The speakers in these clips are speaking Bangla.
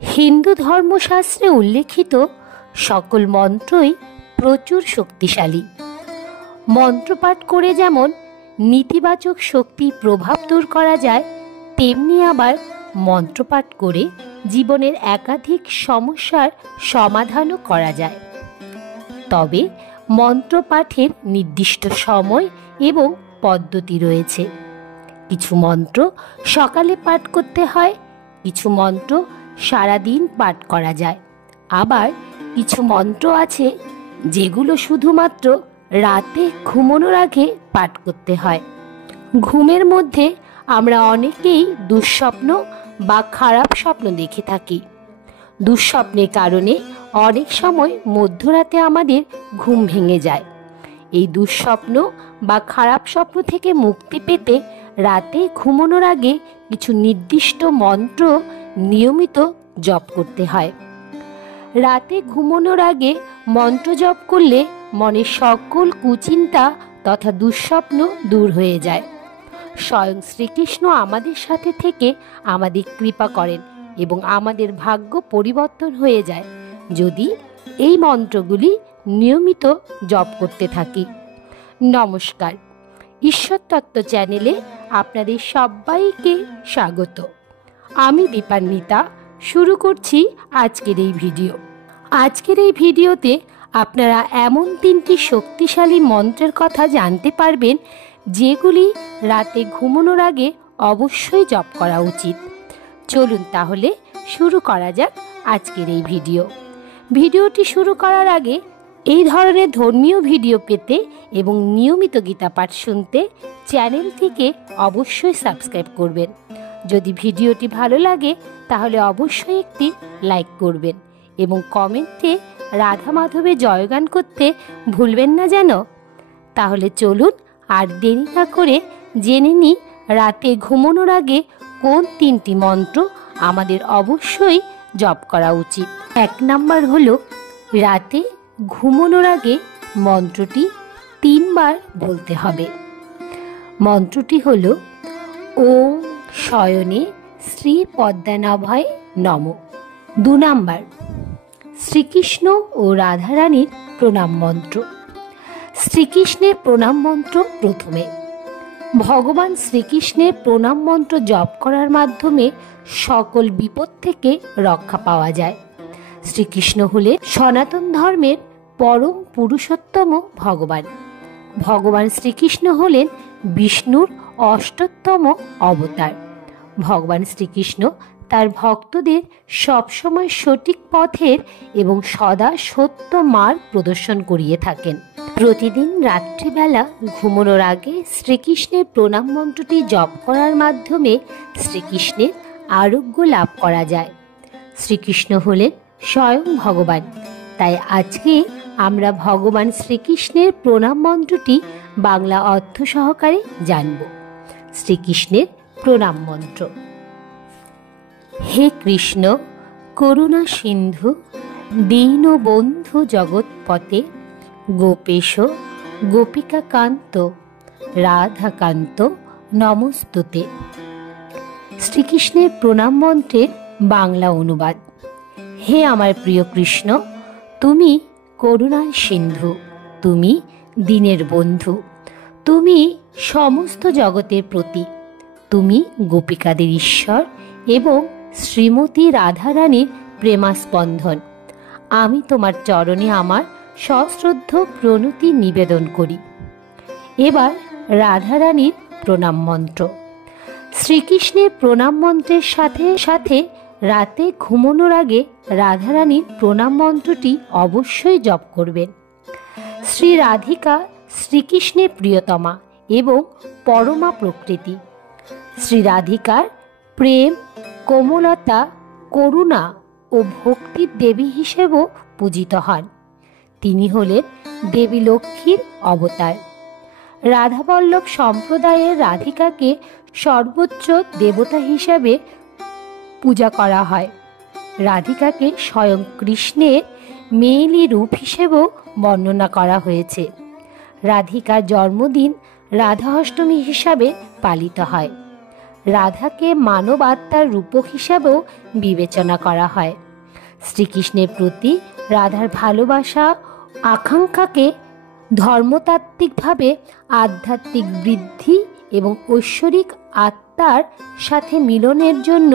হিন্দু ধর্মশাস্ত্রে উল্লেখিত সকল মন্ত্রই প্রচুর শক্তিশালী। মন্ত্রপাঠ করে যেমন নেতিবাচক শক্তি প্রভাব দূর করা যায়, তেমনি আবার মন্ত্রপাঠ করে জীবনের একাধিক সমস্যার সমাধানও করা যায়। তবে মন্ত্রপাঠের নির্দিষ্ট সময় এবং পদ্ধতি রয়েছে। কিছু মন্ত্র সকালে পাঠ করতে হয়, কিছু মন্ত্র সারাদিন পাঠ করা যায়, আবার কিছু মন্ত্র আছে যেগুলো শুধুমাত্র রাতে ঘুমানোর আগে পাঠ করতে হয়। ঘুমের মধ্যে আমরা অনেকেই দুঃস্বপ্ন বা খারাপ স্বপ্ন দেখে থাকি। দুঃস্বপ্নের কারণে অনেক সময় মধ্যরাতে আমাদের ঘুম ভেঙে যায়। এই দুঃস্বপ্ন বা খারাপ স্বপ্ন থেকে মুক্তি পেতে রাতে ঘুমানোর আগে কিছু নির্দিষ্ট মন্ত্র নিয়মিত জপ করতে হয়। রাতে ঘুমানোর আগে মন্ত্র জপ করলে মনের সকল কুচিন্তা তথা দুঃস্বপ্ন দূর হয়ে যায়। স্বয়ং শ্রীকৃষ্ণ আমাদের সাথে থেকে আমাদের কৃপা করেন এবং আমাদের ভাগ্য পরিবর্তন হয়ে যায় যদি এই মন্ত্রগুলি নিয়মিত জপ করতে থাকি। নমস্কার, ঈশ্বরতত্ত্ব চ্যানেলে আপনাদের সবাইকে স্বাগত। আমি দীপান্বিতা শুরু করছি আজকের এই ভিডিও। আজকের এই ভিডিওতে আপনারা এমন 3টি শক্তিশালী মন্ত্রের কথা জানতে পারবেন যেগুলি রাতে ঘুমানোর আগে অবশ্যই জপ করা উচিত। চলুন তাহলে শুরু করা যাক আজকের এই ভিডিও। ভিডিওটি শুরু করার আগে এই ধরনের ধর্মীয় ভিডিও পেতে এবং নিয়মিত গীতা পাঠ শুনতে চ্যানেলটিকে অবশ্যই সাবস্ক্রাইব করবেন। যদি ভিডিওটি ভালো লাগে তাহলে অবশ্যই একটি লাইক করবেন এবং কমেন্টে রাধা মাধবের জয়গান করতে ভুলবেন না যেন। তাহলে চলুন আর দেরি না করে জেনে নিই রাতে ঘুমানোর আগে কোন 3টি মন্ত্র আমাদের অবশ্যই জপ করা উচিত। 1 নাম্বার হলো রাতে ঘুমানোর আগে মন্ত্রটি 3 বার বলতে হবে। মন্ত্রটি হলো ওম শয়নে শ্রী পদ্মনাভায় নমঃ। 2 নাম্বার শ্রীকৃষ্ণ ও রাধারানীর প্রণাম মন্ত্র। শ্রীকৃষ্ণের প্রণাম মন্ত্র প্রথমে। ভগবান শ্রীকৃষ্ণের প্রণাম মন্ত্র জপ করার মাধ্যমে সকল বিপদ থেকে রক্ষা পাওয়া যায়। শ্রীকৃষ্ণ হলেন সনাতন ধর্মের পরম পুরুষোত্তম ভগবান। ভগবান শ্রীকৃষ্ণ হলেন বিষ্ণুর 8তম অবতার। ভগবান শ্রীকৃষ্ণ তার ভক্তদের সবসময় সঠিক পথের এবং সদা সত্য মার্গ প্রদর্শন করিয়ে থাকেন। প্রতিদিন রাত্রিবেলা ঘুমানোর আগে শ্রীকৃষ্ণের প্রণাম মন্ত্রটি জপ করার মাধ্যমে শ্রীকৃষ্ণের আরোগ্য লাভ করা যায়। শ্রীকৃষ্ণ হলেন স্বয়ং ভগবান, তাই আজকে আমরা ভগবান শ্রীকৃষ্ণের প্রণাম মন্ত্রটি বাংলা অর্থ সহকারে জানব। শ্রীকৃষ্ণের প্রণাম মন্ত্র। হে কৃষ্ণ, করুণা সিন্ধু, দীনবন্ধু জগৎপতে, গোপেশ গোপিকাকান্ত, রাধাকান্ত নমস্তুতে। শ্রীকৃষ্ণের প্রণাম মন্ত্রের বাংলা অনুবাদ। হে আমার প্রিয় কৃষ্ণ, তুমি করুণার সিন্ধু, তুমি দীনের বন্ধু, তুমি সমস্ত জগতের প্রতি, তুমি গোপিকাদের ঈশ্বর এবং শ্রীমতী রাধারানীর প্রেমাস্পন্দন। আমি তোমার চরণে আমার সশ্রদ্ধ প্রণতি নিবেদন করি। এবার রাধারানীর প্রণাম মন্ত্র। শ্রীকৃষ্ণের প্রণাম মন্ত্রের সাথে সাথে রাতে ঘুমানোর আগে রাধারানীর প্রণাম মন্ত্রটি অবশ্যই জপ করবেন। শ্রী রাধিকা শ্রীকৃষ্ণের প্রিয়তমা এবং পরমা প্রকৃতি। শ্রী রাধিকার প্রেম, কোমলতা, করুণা ও ভক্তির দেবী হিসেবেও পূজিত হন। তিনি হলেন দেবী লক্ষ্মীর অবতার। রাধাবল্লভ সম্প্রদায়ের রাধিকাকে সর্বোচ্চ দেবতা হিসাবে পূজা করা হয়। রাধিকাকে স্বয়ং কৃষ্ণের মেয়েলি রূপ হিসেবেও বর্ণনা করা হয়েছে। রাধিকার জন্মদিন রাধা অষ্টমী হিসাবে পালিত হয়। রাধাকে মানব আত্মার রূপক হিসাবেও বিবেচনা করা হয়। শ্রীকৃষ্ণের প্রতি রাধার ভালোবাসা আকাঙ্ক্ষাকে ধর্মতাত্ত্বিকভাবে আধ্যাত্মিক বৃদ্ধি এবং ঐশ্বরিক আত্মার সাথে মিলনের জন্য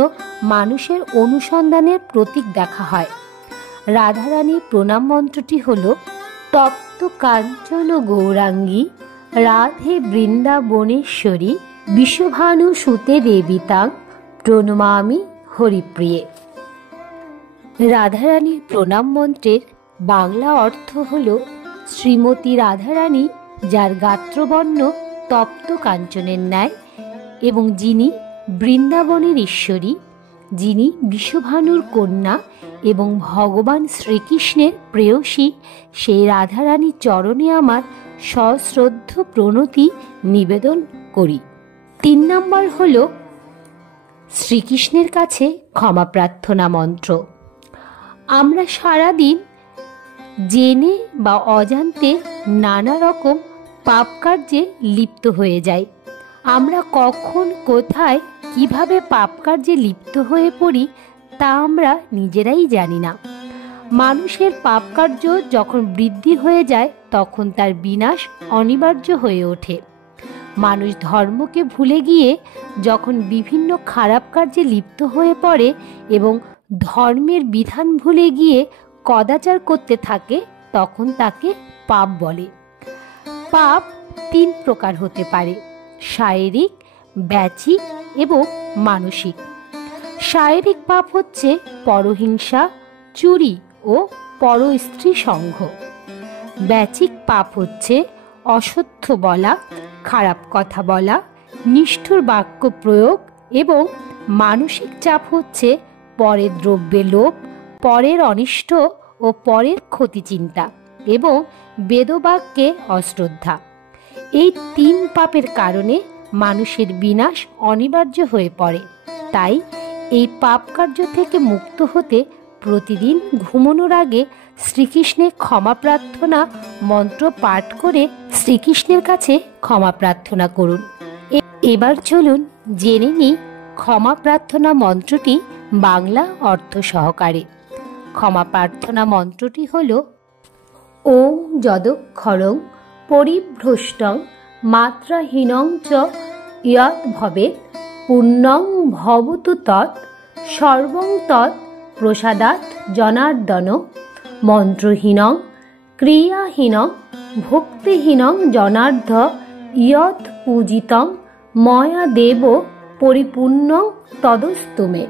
মানুষের অনুসন্ধানের প্রতীক দেখা হয়। রাধারানীর প্রণাম মন্ত্রটি হল তপ্ত কাঞ্চন গৌরাঙ্গী রাধে বৃন্দাবনেশ্বরী বিশ্বভানু সুতে দেবিতাং প্রণমামি হরিপ্রিয়ে। রাধারানীর প্রণাম মন্ত্রের বাংলা অর্থ হল শ্রীমতী রাধারানী, যার গাত্রবর্ণ তপ্ত কাঞ্চনের ন্যায় এবং যিনি বৃন্দাবনের ঈশ্বরী, যিনি বিশ্বভানুর কন্যা এবং ভগবান শ্রীকৃষ্ণের প্রেয়সী, সেই রাধারানীর চরণে আমার সশ্রদ্ধ প্রণতি নিবেদন করি। 3 নম্বর হল শ্রীকৃষ্ণের কাছে ক্ষমা প্রার্থনা মন্ত্র। আমরা সারাদিন জেনে বা অজান্তে নানা রকম পাপ কার্যে লিপ্ত হয়ে যাই। আমরা কখন, কোথায়, কিভাবে পাপ কার্যে লিপ্ত হয়ে পড়ি তা আমরা নিজেরাই জানি না। মানুষের পাপ কার্য যখন বৃদ্ধি হয়ে যায় তখন তার বিনাশ অনিবার্য হয়ে ওঠে। মানুষ ধর্মকে ভুলে গিয়ে যখন বিভিন্ন খারাপ কার্যে লিপ্ত হয়ে পড়ে এবং ধর্মের বিধান ভুলে গিয়ে কদাচার করতে থাকে তখন তাকে পাপ বলে। পাপ 3 প্রকার হতে পারে: শারীরিক, বাচিক এবং মানসিক। শারীরিক পাপ হচ্ছে পরহিংসা, চুরি ও পরস্ত্রী সঙ্গ। বাচিক পাপ হচ্ছে অসত্য বলা, খারাপ কথা বলা, নিষ্ঠুর বাক্য প্রয়োগ এবং মানসিক চাপ হচ্ছে পরের দ্রব্যে লোভ, পরের অনিষ্ট ও পরের ক্ষতি চিন্তা এবং বেদবাক্যে অশ্রদ্ধা। এই 3 পাপের কারণে মানুষের বিনাশ অনিবার্য হয়ে পড়ে। তাই এই পাপ কার্য থেকে মুক্ত হতে প্রতিদিন ঘুমানোর আগে শ্রীকৃষ্ণের ক্ষমা প্রার্থনা মন্ত্র পাঠ করে শ্রীকৃষ্ণের কাছে ক্ষমা প্রার্থনা করুন। এবার চলুন জেনে নিই ক্ষমা প্রার্থনা মন্ত্রটি বাংলা অর্থ সহকারে। ক্ষমা প্রার্থনা মন্ত্রটি হল ওং যদক্ষরং পরিভ্রষ্টং মাত্রাহীনং চ ইয়ৎ ভবেৎ পুণ্যং ভবতু তৎ সর্বং তৎ প্রসাদাৎ জনার্দন মন্ত্রহীনং ক্রিয়াহীনং ভক্তিহীনং জনার্দ ইয়ৎ পূজিতং ময়া দেব পরিপূর্ণং তদস্তু মে।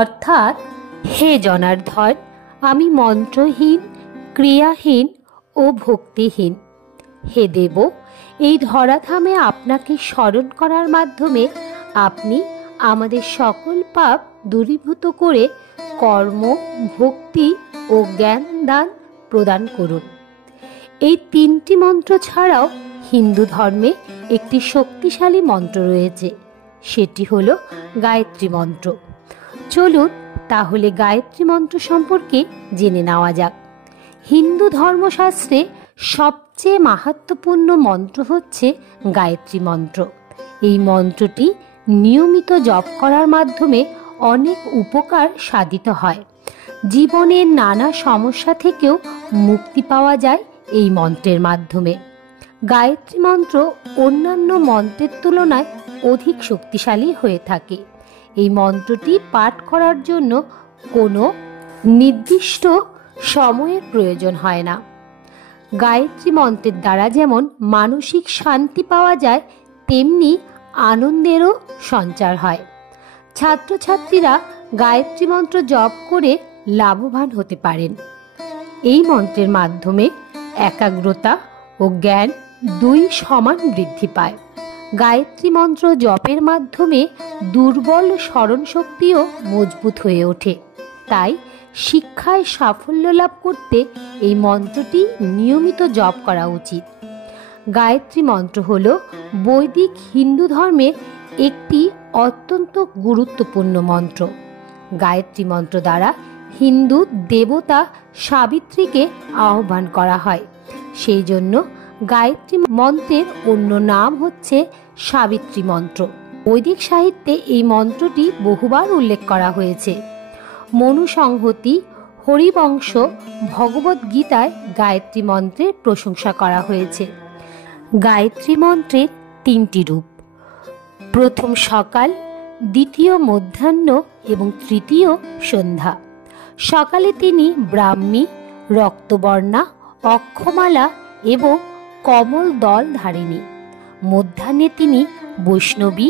অর্থাৎ, হে জনার্দন, আমি মন্ত্রহীন, ক্রিয়াহীন ও ভক্তিহীন। হে দেব, এই ধরাধামে আপনাকে স্মরণ করার মাধ্যমে আপনি আমাদের সকল পাপ দূরীভূত করে কর্ম, ভক্তি ও জ্ঞান দান প্রদান করুন। এই 3টি মন্ত্র ছাড়াও হিন্দু ধর্মে একটি শক্তিশালী মন্ত্র রয়েছে, সেটি হলো গায়ত্রী মন্ত্র। চলুন তাহলে গায়ত্রী মন্ত্র সম্পর্কে জেনে নেওয়া যাক। হিন্দু ধর্মশাস্ত্রে সবচেয়ে মাহাত্ম্যপূর্ণ মন্ত্র হচ্ছে গায়ত্রী মন্ত্র। এই মন্ত্রটি নিয়মিত জপ করার মাধ্যমে অনেক উপকার সাধিত হয়। জীবনের নানা সমস্যা থেকেও মুক্তি পাওয়া যায় এই মন্ত্রের মাধ্যমে। গায়ত্রী মন্ত্র অন্যান্য মন্ত্রের তুলনায় অধিক শক্তিশালী হয়ে থাকে। এই মন্ত্রটি পাঠ করার জন্য কোনো নির্দিষ্ট সময়ের প্রয়োজন হয় না। গায়ত্রী মন্ত্রের দ্বারা যেমন মানসিক শান্তি পাওয়া যায়, তেমনি আনন্দেরও সঞ্চার হয়। ছাত্রছাত্রীরা গায়ত্রী মন্ত্র জপ করে লাভবান হতে পারেন। এই মন্ত্রের মাধ্যমে একাগ্রতা ও জ্ঞান 2 সমান বৃদ্ধি পায়। গায়ত্রী মন্ত্র জপের মাধ্যমে দুর্বল স্মরণ শক্তিও মজবুত হয়ে ওঠে। তাই শিক্ষায় সাফল্য লাভ করতে এই মন্ত্রটি নিয়মিত জপ করা উচিত। গায়ত্রী মন্ত্র হল বৈদিক হিন্দু ধর্মের একটি অত্যন্ত গুরুত্বপূর্ণ মন্ত্র। গায়ত্রী মন্ত্র দ্বারা হিন্দু দেবতা সাবিত্রীকে আহ্বান করা হয়। সেই জন্য গায়ত্রী মন্ত্রের অন্য নাম হচ্ছে সাবিত্রী মন্ত্র। বৈদিক সাহিত্যে এই মন্ত্রটি বহুবার উল্লেখ করা হয়েছে। মনু সংহতি, হরিবংশ, ভগবদ গীতায় গায়ত্রী মন্ত্রের প্রশংসা করা হয়েছে। গায়ত্রী মন্ত্রের 3টি রূপ। প্রথম সকাল, দ্বিতীয় মধ্যাহ্ন এবং তৃতীয় সন্ধ্যা। সকালে তিনি ব্রাহ্মী, রক্তবর্ণা, অক্ষমালা এবং কমল দল ধারিণী। মধ্যাহ্নে তিনি বৈষ্ণবী,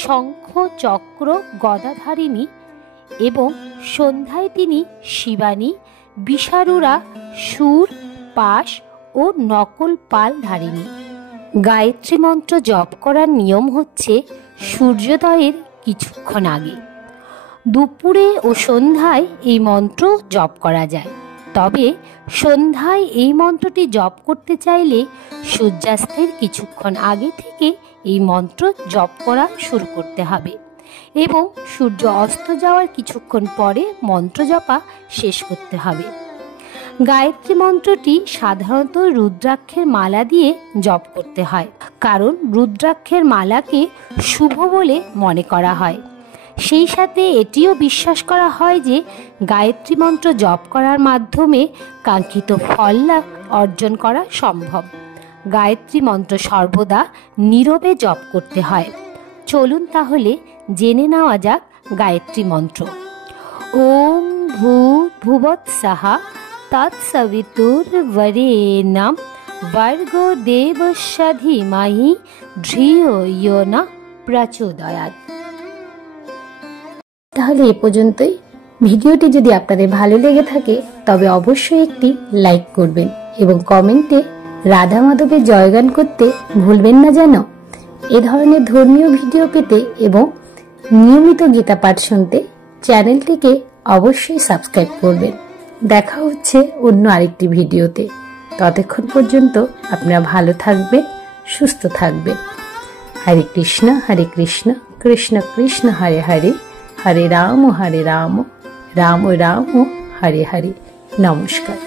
শঙ্খ চক্র গদাধারিণী এবং সন্ধ্যায় তিনি শিবানী, বিষারুরা, সুর, পাশ ও নকল পাল ধারিণী। গায়ত্রী মন্ত্র জপ করার নিয়ম হচ্ছে সূর্যোদয়ের কিছুক্ষণ আগে। দুপুরে ও সন্ধ্যায় এই মন্ত্র জপ করা যায়, তবে সন্ধ্যায় এই মন্ত্রটি জপ করতে চাইলে সূর্যাস্তের কিছুক্ষণ আগে থেকে এই মন্ত্র জপ করা শুরু করতে হবে এবং সূর্য অস্ত যাওয়ার কিছুক্ষণ পরে মন্ত্র জপা শেষ করতে হবে। গায়ত্রী মন্ত্রটি সাধারণত রুদ্রাক্ষের মালা দিয়ে জপ করতে হয়, কারণ রুদ্রাক্ষের মালাকে শুভ বলে মনে করা হয়। সেই সাথে এটিও বিশ্বাস করা হয় যে গায়ত্রী মন্ত্র জপ করার মাধ্যমে কাঙ্ক্ষিত ফল লাভ অর্জন করা সম্ভব। গায়ত্রী মন্ত্র সর্বদা নীরবে জপ করতে হয়। চলুন তাহলে জেনে নেওয়া যাক গায়ত্রী মন্ত্র। ওম ভূর্ভুবৎসঃ তৎসবিতুর্বরেণ্যং ভর্গো দেবস্য ধীমহি ধিয়ো ইয়ো ন প্রচোদয়াৎ। তাহলে এ পর্যন্তই। ভিডিওটি যদি আপনাদের ভালো লেগে থাকে তবে অবশ্যই একটি লাইক করবেন এবং কমেন্টে রাধা মাধবের জয়গান করতে ভুলবেন না যেন। এ ধরনের ধর্মীয় ভিডিও পেতে এবং নিয়মিত গীতা পাঠ শুনতে চ্যানেলটিকে অবশ্যই সাবস্ক্রাইব করবেন। দেখা হচ্ছে অন্য আরেকটি ভিডিওতে। ততক্ষণ পর্যন্ত আপনারা ভালো থাকবেন, সুস্থ থাকবেন। হরে কৃষ্ণ কৃষ্ণ কৃষ্ণ হরে হরে, হরে রাম রাম রাম হরে হরে। নমস্কার।